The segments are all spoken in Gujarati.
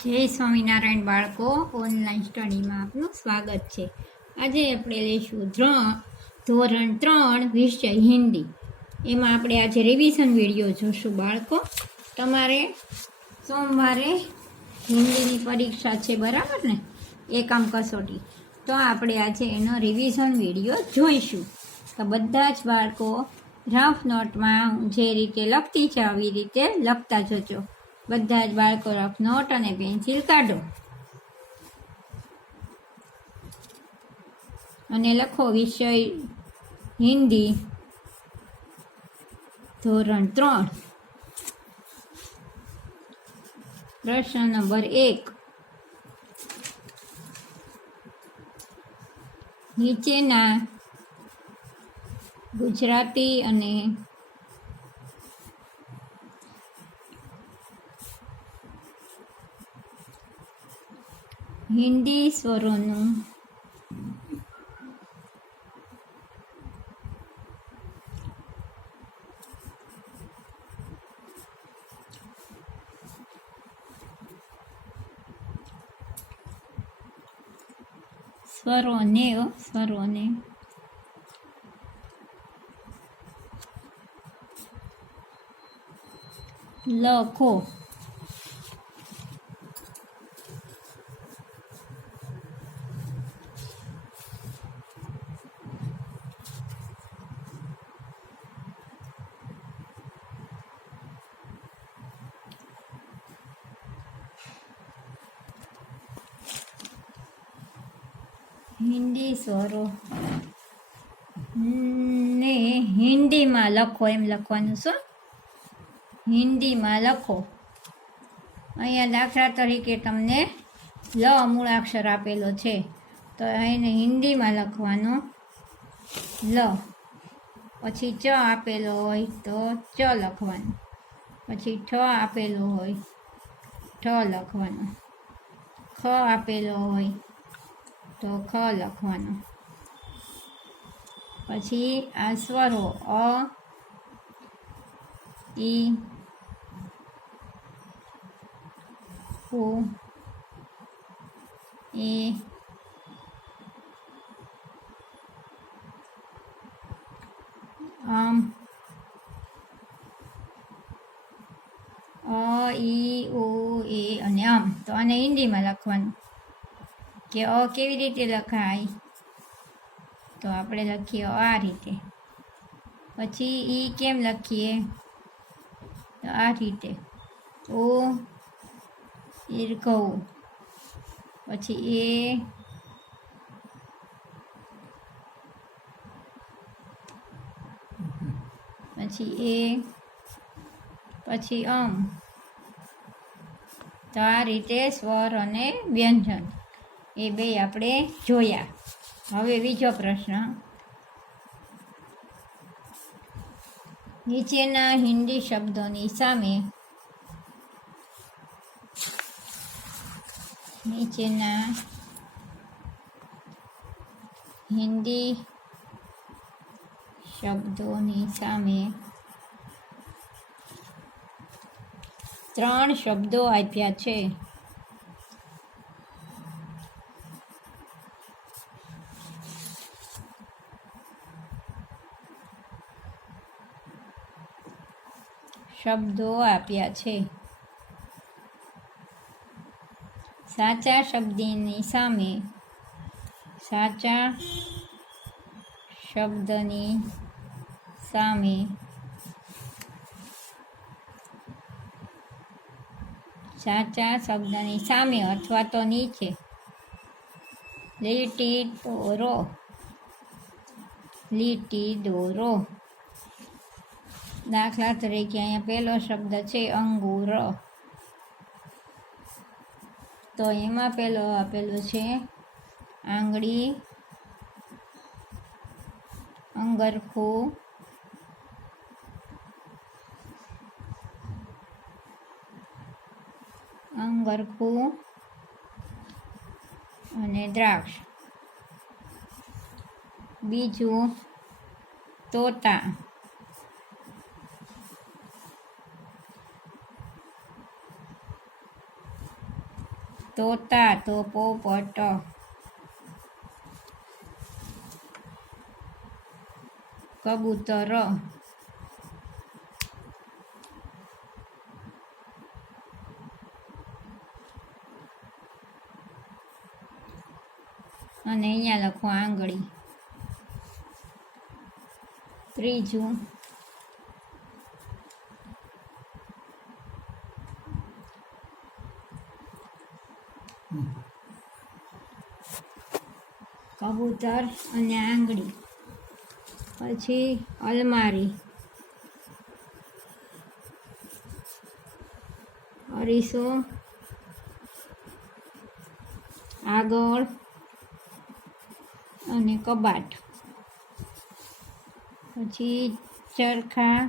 જય સ્વામિનારાયણ બાળકો, ઓનલાઈન સ્ટડીમાં આપનું સ્વાગત છે. આજે આપણે લઈશું ધોરણ 3 વિષય હિન્દી. એમાં આપણે આજે રિવિઝન વિડીયો જોશું. બાળકો, તમારે સોમવારે હિન્દીની પરીક્ષા છે, બરાબર ને? એકમ કસોટી. તો આપણે આજે એનો રિવિઝન વિડીયો જોઈશું. તો બધા જ બાળકો રફ નોટમાં જે રીતે લખતી છે આવી રીતે લખતા જજો. બધા જ બાળકો રફ નોટ અને પેન્સિલ કાઢો અને લખો વિષય હિન્દી ધોરણ 3 પ્રશ્ન નંબર 1. નીચેના ગુજરાતી અને હિન્દી સ્વરોનું સ્વરોને લખો. હિન્દી સ્વરો ને હિન્દીમાં લખો, એમ લખવાનું. શું? હિન્દીમાં લખો. અહીંયા દાખલા તરીકે તમને લ મૂળાક્ષર આપેલો છે, તો એને હિન્દીમાં લખવાનો લ. પછી ચ આપેલો હોય તો ચ લખવાનું. પછી ઠ આપેલો હોય ઠ લખવાનો. ખ આપેલો હોય તો ખ લખવાનો. પછી આ સ્વરો અ, ઈ, ઉ, એ, આમ, અ, ઈ, ઉ, એ અને આમ. તો આને હિન્દીમાં લખવાનું કે અ કેવી રીતે લખાય, તો આપણે લખીએ આ રીતે. પછી ઈ કેમ લખીએ, તો આ રીતે. ઓ ઈરઘઉ. પછી એ, પછી એ, પછી તો આ રીતે સ્વર અને વ્યંજન એ બે આપણે જોયા. હવે બીજો પ્રશ્ન. નીચેના હિન્દી શબ્દોની સામે ત્રણ શબ્દો આપ્યા છે. સાચા શબ્દની સામે અથવા તો નીચે લીટી દોરો. દાખલા તરીકે અહીંયા પહેલો શબ્દ છે અંગૂર, તો એમાં પહેલો આપેલો છે આંગળી, અંગરખું, અને દ્રાક્ષ. બીજું તોતા, તોતા તો પોપટ. કબૂતર. અને અહીંયા લખો આંગળી. ત્રીજું કબૂતર અને આંગળી. પછી અલમારી, અરીસો, આગળ અને કબાટ. પછી ચરખા,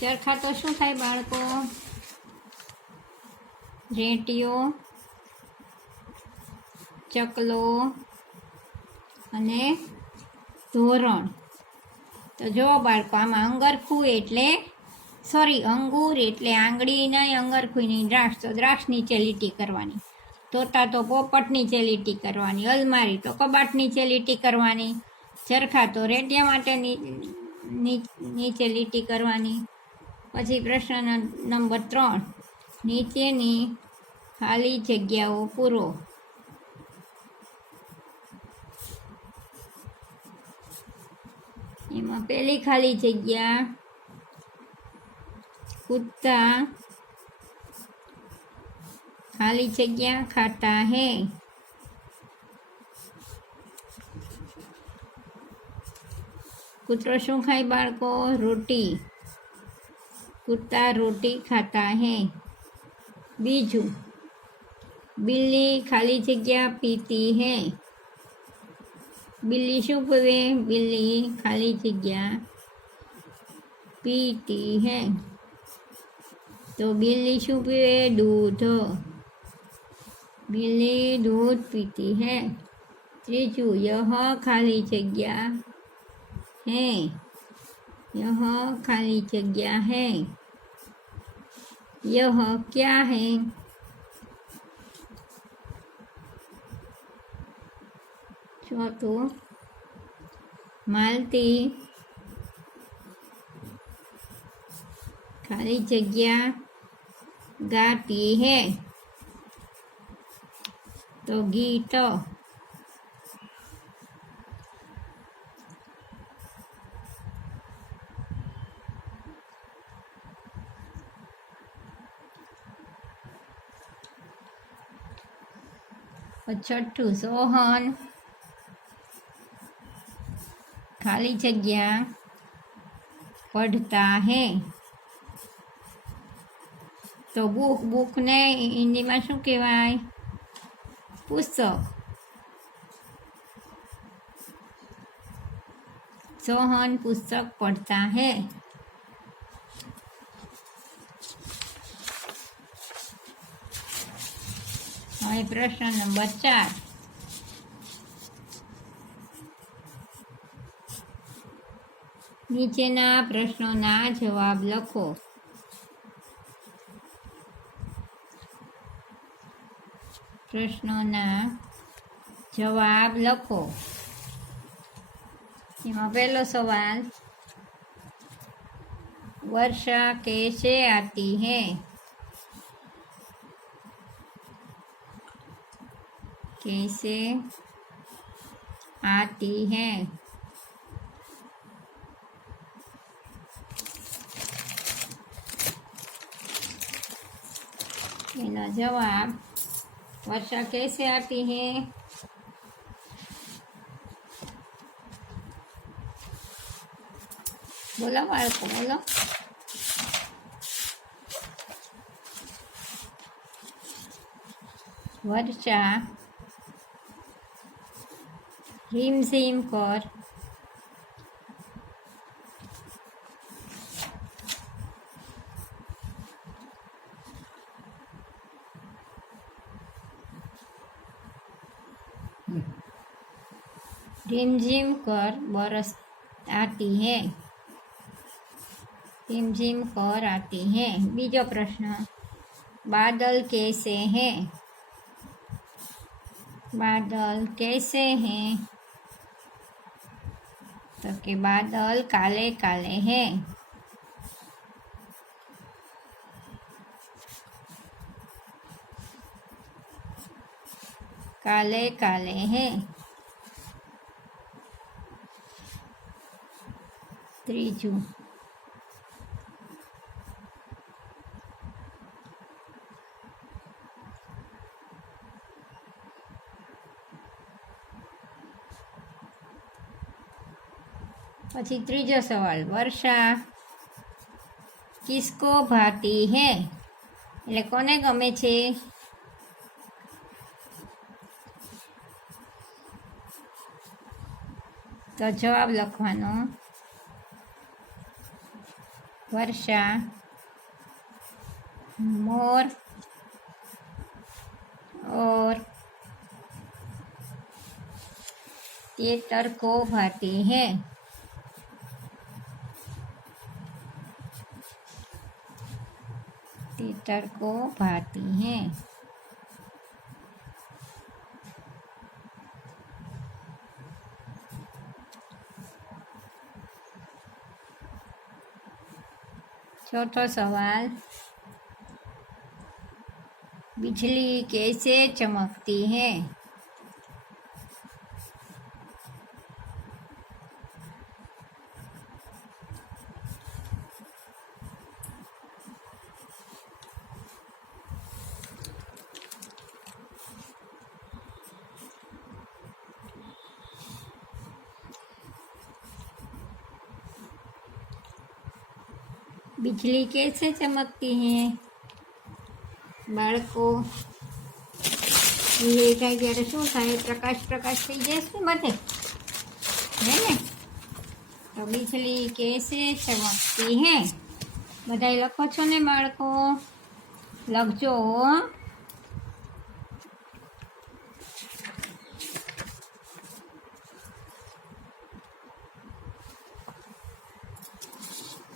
ચરખા તો શું થાય બાળકો? રેંટિયો, ચકલો અને ધોરણ. તો જો બાળકો આમાં અંગરખું એટલે અંગૂર એટલે આંગળી નહીં, અંગરખું નહીં દ્રાક્ષ, તો દ્રાક્ષ નીચે લીટી કરવાની. તોતા તો પોપટ નીચે લીટી કરવાની. અલમારી તો કબાટ નીચે લીટી કરવાની. ચરખા તો રેડિયા માટે નીચે લીટી કરવાની. પછી પ્રશ્ન નંબર 3, નીચેની ખાલી જગ્યાઓ પૂરો. એમાં પહેલી ખાલી જગ્યા, कुत्ता खाली जगह खाता है. कुतरो शू खाई बाळको? रोटी. कुत्ता रोटी खाता है. बीजू, बिल्ली खाली जगह पीती है. बिल्ली शू पीवे? बिल्ली खाली जगह पीती है. तो बिल्ली शू पीवे? दूध. बिल्ली दूध पीती है. तीजू, यह खाली जगह है. यह खाली जगह है. यह क्या है? चौथो, मालती खाली जगह गाती है. तो गीत. छठू, सोहन खाली जगह पढ़ता है. तो बुक ने हिंदी में शू कहवाय? पुस्तक. सोहन पुस्तक पढ़ता है. હવે પ્રશ્ન નંબર 4, નીચેના પ્રશ્નોના જવાબ લખો. પ્રશ્નોના જવાબ લખો. એમાં પહેલો સવાલ, वर्षा कैसे आती है? कैसे आती है? मेरा जवाब, वर्षा कैसे आती है? बोलो बाळको, बोलो. वर्षा रिमझिम कर रिमझिम कर आती है। झिम झिम कर आती है। बीजो प्रश्न, बादल कैसे हैं? बादल कैसे हैं? तो कि बादल काले काले हैं। काले काले हैं। त्रीजू, પછી ત્રીજો સવાલ, વર્ષા કિસકો ભાતી है? એટલે કોને ગમે છે? તો જવાબ લખવાનો, વર્ષા मोर और तीतर को भाती है। तीतर को भाती है। चौथा सवाल, बिजली कैसे चमकती है? बिजली कैसे चमकती है? बाळको ये कई त्यारे शू थाय? प्रकाश प्रकाश थई जाए छे बधे, है ने? तो बिजली कैसे चमकती है? बधाई लखो छो ने बाळको? लखजो।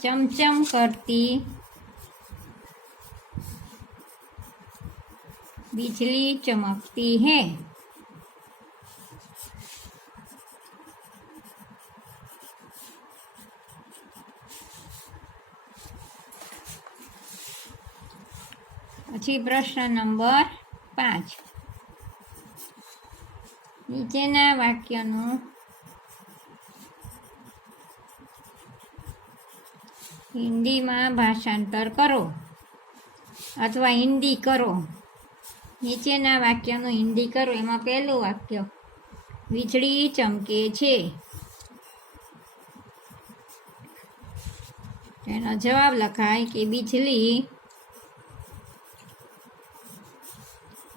चमचम करती बिजली चमकती है। પછી પ્રશ્ન નંબર 5, નીચેના વાક્યનું हिंदीમાં ભાષાંતર કરો અથવા હિન્દી કરો। નીચેના વાક્યનું હિન્દી કરો। એમાં પહેલું વાક્ય, વીજળી ચમકે છે। એનો જવાબ લખાય કે बिजली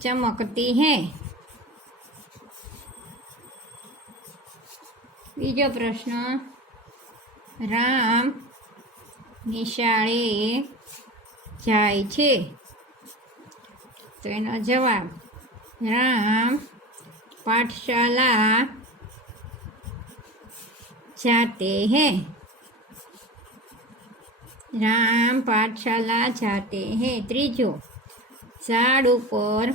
चमकती है। બીજો પ્રશ્ન, રામ નિશાળે જાય છે। તો એનો જવાબ, રામ पाठशाला जाते हैं। राम पाठशाला जाते हैं। त्रीजो, झाड़ ऊपर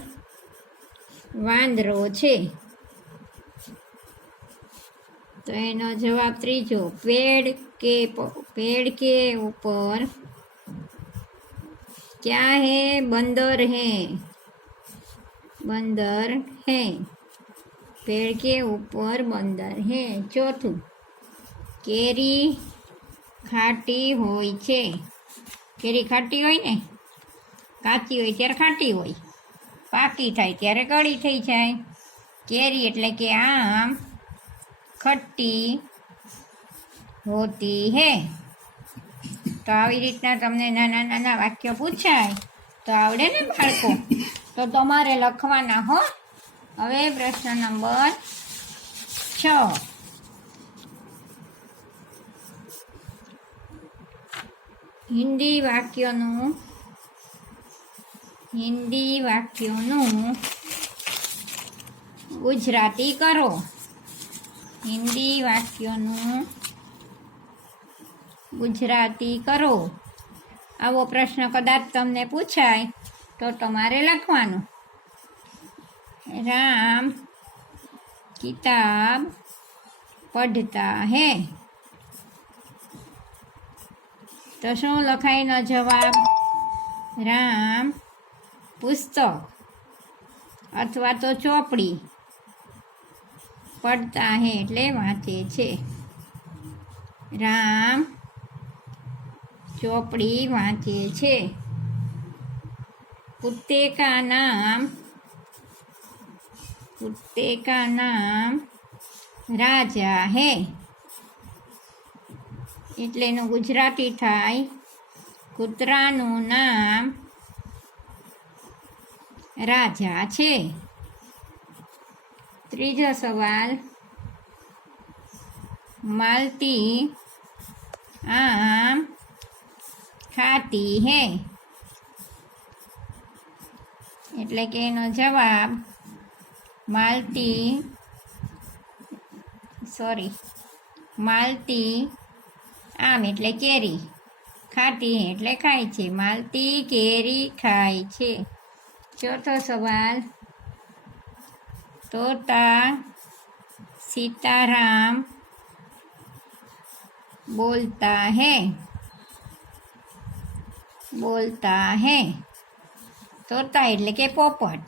वांदरो छे। तो एनो जवाब त्रीजो, पेड़ के ऊपर क्या है? बंदर है। बंदर है। पेड़ के ऊपर बंदर है। चौथुं, केरी खाटी होय छे। केरी खाटी होय ने, काची होय त्यारे खाटी होय, पाकी थाय त्यारे गળી થઈ જાય। केरी એટલે કે આમ खट्टी होती है। तो આવી રીતના તમને નાના નાના વાક્ય પૂછાય તો આવડે ને બાળકો? તો તમારે લખવાના હો। હવે પ્રશ્ન નંબર 6, हिंदी वाक्योનું गुजराती करो। हिंदी वाक्योનું ગુજરાતી કરો. આવો પ્રશ્ન કદાચ તમને પૂછાય તો તમારે લખવાનું રામ કિતાબ પઢતા હૈ. તો શું લખાયનો જવાબ? રામ પુસ્તક અથવા તો ચોપડી, પઢતા હૈ એટલે વાંચે છે. રામ ચોપડી વાંચે છે. कुत्ते का नाम राजा है એટલે એનું ગુજરાતી થાય કૂતરાનું નામ રાજા છે. ત્રીજો સવાલ, માલતી આમ ખાતી હૈ એટલે કે એનો જવાબ માલતી આમ એટલે કેરી, ખાતી એટલે ખાય છે. માલતી કેરી ખાય છે. ચોથો સવાલ, તોતા सीताराम बोलता है તોતા એટલે કે પોપટ.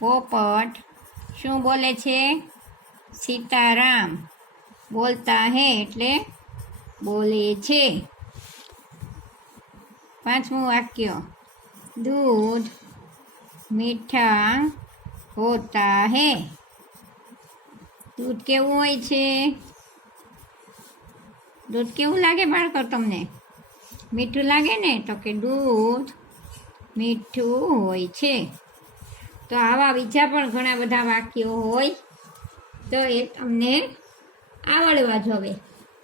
પોપટ શું બોલે છે? સીતારામ. બોલતા હે એટલે બોલે છે. પાંચમું વાક્ય, दूध मीठा होता है. દૂધ કેવું હોય છે? દૂધ કેવું લાગે બાળકો તમને? મીઠું લાગે ને? તો કે દૂધ મીઠું હોય છે. તો આવા બીજા પણ ઘણા બધા વાક્યો હોય તો એ તમને આવડવા જોવે.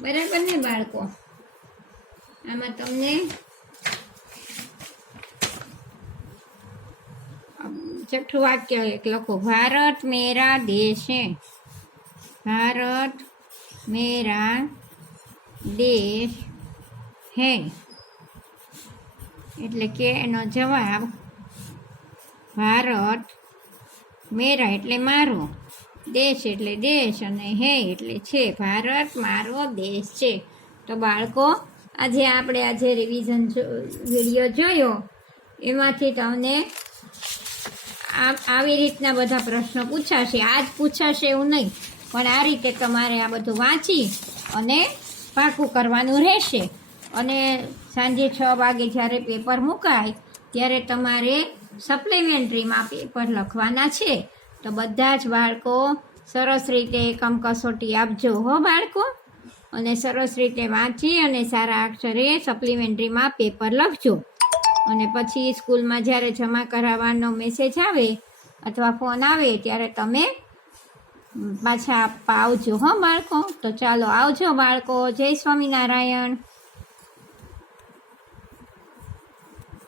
બરાબર ને બાળકો? આમાં તમને છઠ્ઠું વાક્ય એક લખો, ભારત મેરા દેશ હૈ. ભારત મેરા દેશ હૈ એટલે કે એનો જવાબ ભારત મેરા એટલે મારો, દેશ એટલે દેશ અને હે એટલે છે. ભારત મારો દેશ છે. તો બાળકો આજે રિવિઝન વિડીયો જોયો એમાંથી તમને આવી રીતના બધા પ્રશ્નો પૂછાશે. આજ પૂછાશે એવું નહીં, પણ આ રીતે તમારે આ બધું વાંચી અને પાકું કરવાનું રહેશે. અને સાંજે 6 વાગે જ્યારે પેપર મુકાય ત્યારે તમારે સપ્લિમેન્ટરીમાં પેપર લખવાના છે. તો બધા જ બાળકો સરસ રીતે એકમ કસોટી આપજો હો બાળકો, અને સરસ રીતે વાંચી અને સારા અક્ષરે સપ્લિમેન્ટરીમાં પેપર લખજો. અને પછી સ્કૂલમાં જ્યારે જમા કરાવવાનો મેસેજ આવે અથવા ફોન આવે ત્યારે તમે પાછા આપવા આવજો હો બાળકો. તો ચાલો આવજો બાળકો. જય સ્વામિનારાયણ.